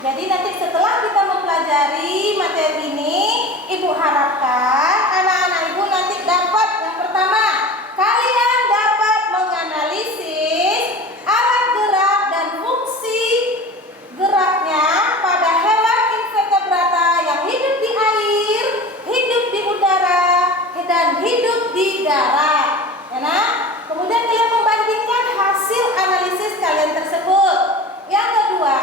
Jadi nanti setelah kita mempelajari materi ini, Ibu harapkan anak-anak Ibu nanti dapat yang pertama, kalian dapat menganalisis alat gerak dan fungsi geraknya pada hewan invertebrata yang hidup di air, hidup di udara, dan hidup di darat. Ya, nah? Kemudian kalian membandingkan hasil analisis kalian tersebut. Yang kedua,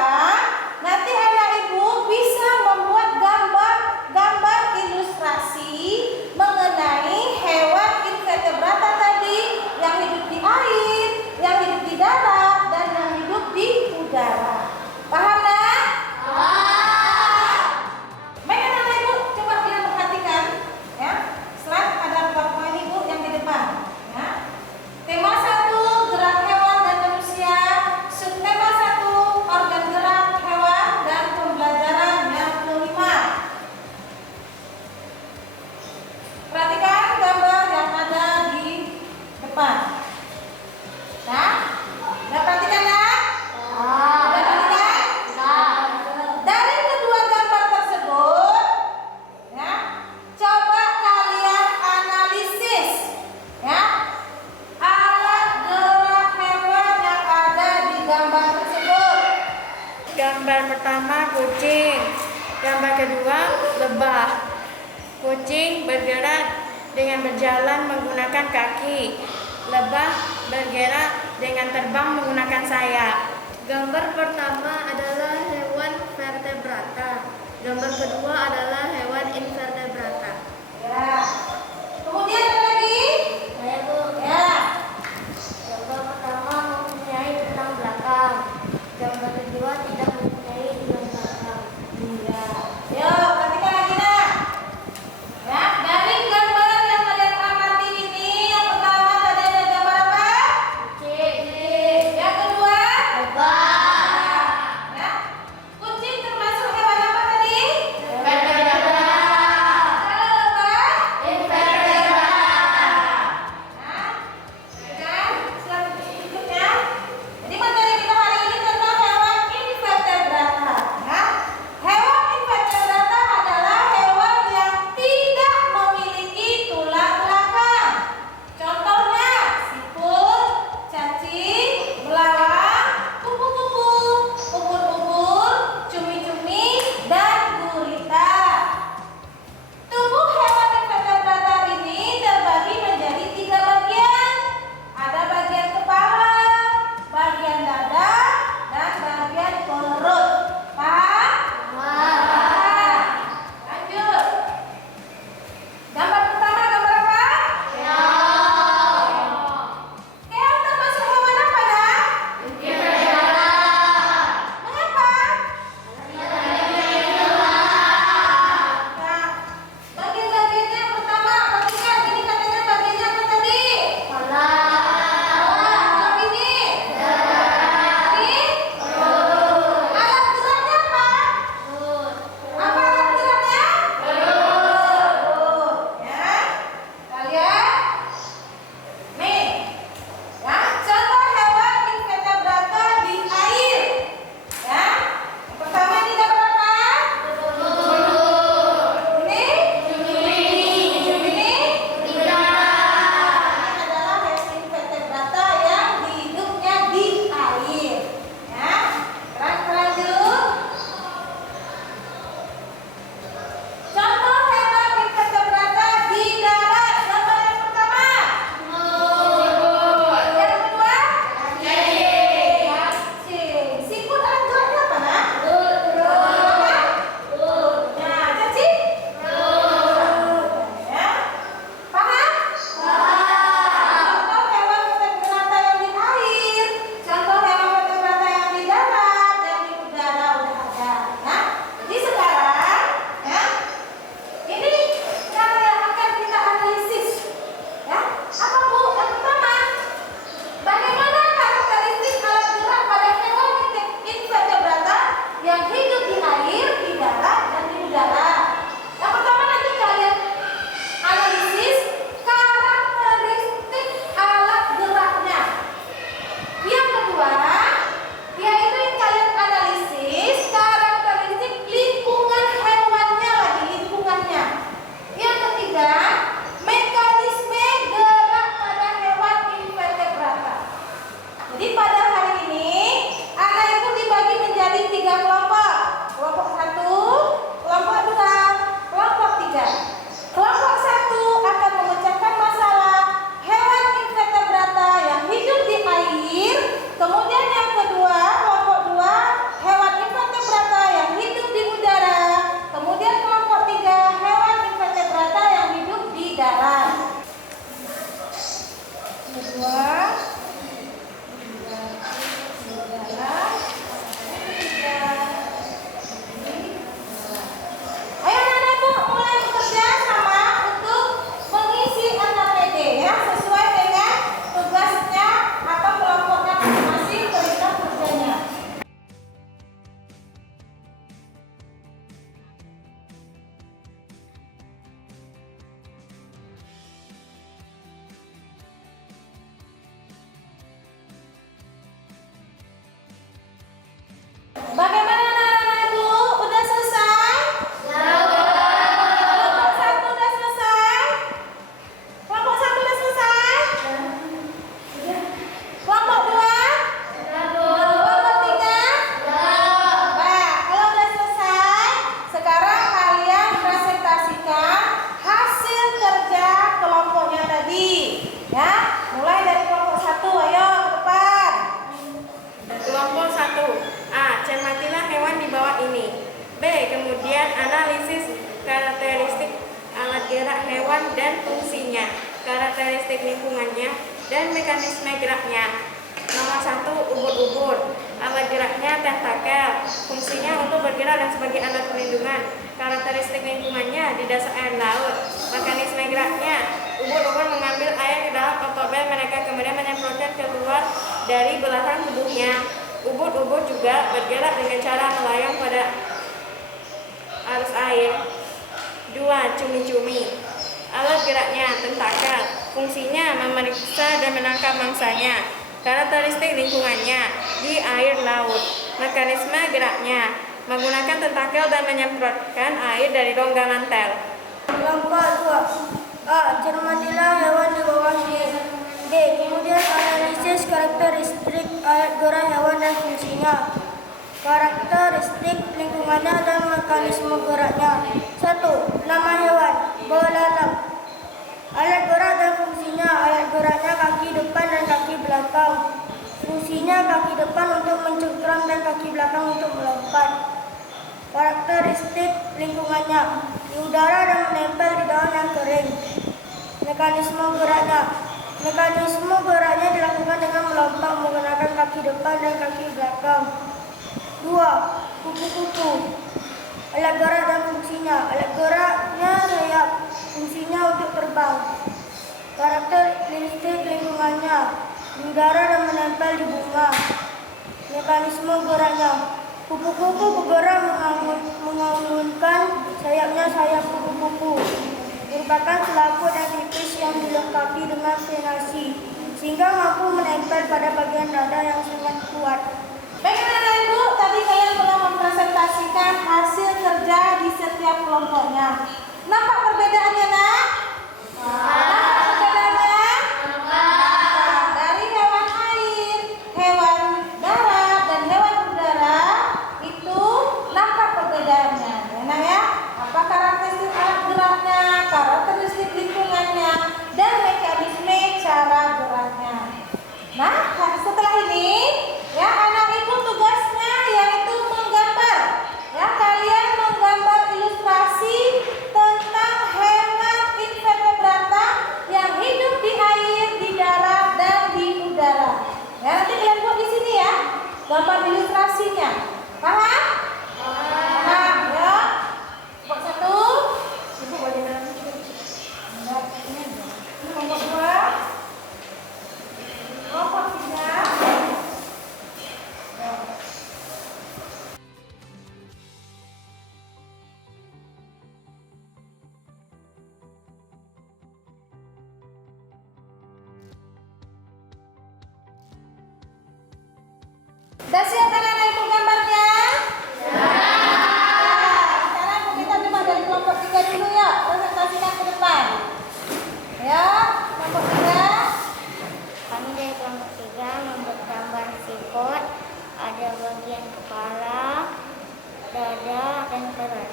nanti anak Ibu bisa membuat gambar ilustrasi mengenai hewan invertebrata tadi yang hidup di air, yang hidup di darat, dan yang hidup di udara. Paham nak? Baik anak Ibu, coba kalian perhatikan ya. Slide ada 4 poin Ibu yang di depan ya. Tema 1, gerak hewan dan manusia. Subtema 1, organ gerak hewan dan pembelajaran yang kelima. Perhatikan gambar yang ada di depan. Nah, udah perhatikan ya? Udah perhatikan? Dari kedua gambar tersebut, ya, coba kalian analisis, ya, alat gerak hewan yang ada di gambar tersebut. Gambar pertama kucing, gambar kedua lebah. Kucing bergerak dengan berjalan menggunakan kaki. Lebah bergerak dengan terbang menggunakan sayap. Gambar pertama adalah hewan vertebrata. Gambar kedua adalah hewan invertebrata. Ya. Kemudian ada lagi? Saya Bu. Ya. Gambar pertama mempunyai tulang belakang. Gambar kedua tidak mempunyai tulang belakang. Ya. Yo, perhatikan lagi nak. Ya, dari gambar yang kalian amati ini, yang pertama tadi ada gambar apa? Kucing. Yang kedua? Lebah. Ya. Kucing termasuk hewan apa tadi? Vertebrata. Kemudian analisis karakteristik alat gerak hewan dan fungsinya, karakteristik lingkungannya, dan mekanisme geraknya. Nomor 1, ubur-ubur. Alat geraknya tentakel, fungsinya untuk bergerak dan sebagai alat perlindungan. Karakteristik lingkungannya di dasar air laut. Mekanisme geraknya, ubur-ubur mengambil air ke dalam otobel mereka, kemudian menyemprotkan keluar dari belahan tubuhnya. Ubur-ubur juga bergerak dengan cara melayang pada arus air. 2. Cumi-cumi. Alat geraknya tentakel, fungsinya memeriksa dan menangkap mangsanya. Karakteristik lingkungannya di air laut. Mekanisme geraknya menggunakan tentakel dan menyemprotkan air dari rongga mantel. Kelompok 2. A. Cermatilah hewan di bawah ini. B. Kemudian analisis karakteristik alat gerak hewan dan fungsinya, karakteristik lingkungannya dan mekanisme geraknya. 1. Nama hewan, belalang. Alat gerak dan fungsinya, alat geraknya kaki depan dan kaki belakang. Fungsinya kaki depan untuk mencengkram dan kaki belakang untuk melompat. Karakteristik lingkungannya, di udara dan menempel di daun yang kering. Mekanisme geraknya, mekanisme geraknya dilakukan dengan melompat menggunakan kaki depan dan kaki belakang. 2. Kupu-kupu. Alat gerak dan fungsinya, alat geraknya sayap, fungsinya untuk terbang. Karakteristik lingkungannya, di udara dan menempel di bunga. Mekanisme geraknya, kupu-kupu bergerak mengayunkan sayapnya. Sayap kupu-kupu merupakan selaput yang tipis yang dilengkapi dengan venasi sehingga mampu menempel pada bagian dada yang sangat kuat. Baik anak-anak ibu, tadi kalian telah mempresentasikan hasil kerja di setiap kelompoknya. Nampak perbedaannya, nak? Nampak perbedaannya? Nah, dari hewan air, hewan darat, dan hewan udara itu nampak perbedaannya. Enak ya? Apa karakteristik alat geraknya, karakteristik lingkungannya, dan mekanisme cara geraknya. Nah, setelah ini ya anak ibu tugasnya yaitu menggambar. Ya, kalian menggambar ilustrasi tentang hewan invertebrata yang hidup di air, di darat, dan di udara. Ya, nanti kalian buat di sini ya, gambar ilustrasinya. Paham? Paham ya? Kelompok 1, ibu bagian dalam juga. Ini kelompok 2, kelompok 3. Sudah siap anak-anak ibu gambarnya? Ya. Sekarang kita coba dari kelompok 3 dulu ya, presentasikan ke depan. Ya, kelompok 3. Kami dari kelompok 3 membuat gambar siput, ada bagian kepala, dada, dan perut.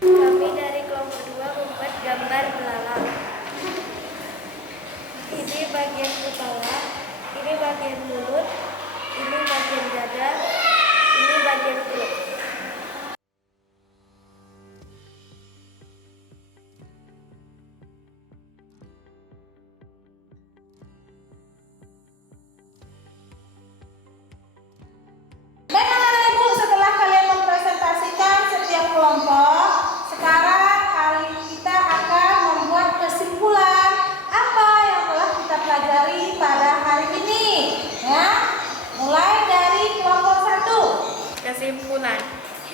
Kami dari kelompok 2 membuat gambar belalang. Ini bagian kepala, ini bagian mulut, ini bagian dada, ini bagian perut. Baik anak-anak ibu, setelah kalian mempresentasikan setiap kelompok, sekarang kita akan membuat kesimpulan apa yang telah kita pelajari pada hari ini. Ya, mulai dari kelompok 1. Kesimpulan,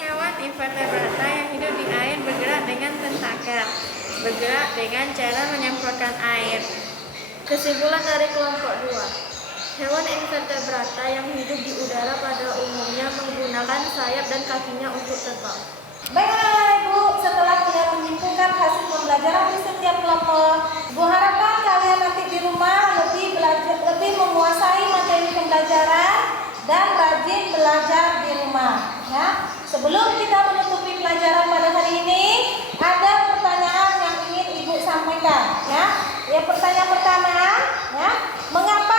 hewan invertebrata yang hidup di air bergerak dengan tentakel, bergerak dengan cara menyemprotkan air. Kesimpulan dari kelompok 2. Hewan invertebrata yang hidup di udara pada umumnya menggunakan sayap dan kakinya untuk terbang. Baik anak-anak ibu, setelah kalian menyimpulkan hasil pembelajaran di setiap kelompok, ibu harapkan kalian nanti di rumah lebih menguasai materi pembelajaran dan rajin belajar di rumah. Ya, sebelum kita menutupi pelajaran pada hari ini, ada pertanyaan yang ingin ibu sampaikan. Ya, pertanyaan pertama, ya, mengapa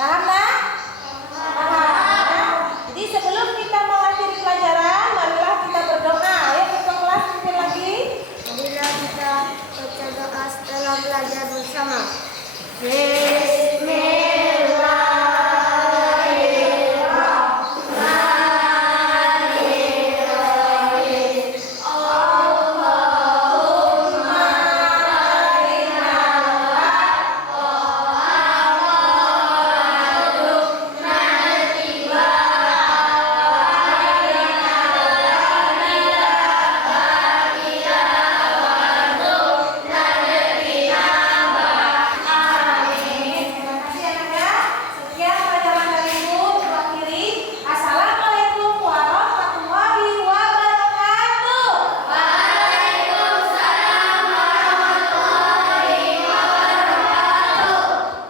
Paham nak? Paham. Jadi sebelum kita mengakhiri pelajaran, marilah kita berdoa. Ayo ketua kelas pimpin lagi. Marilah kita baca doa setelah belajar bersama.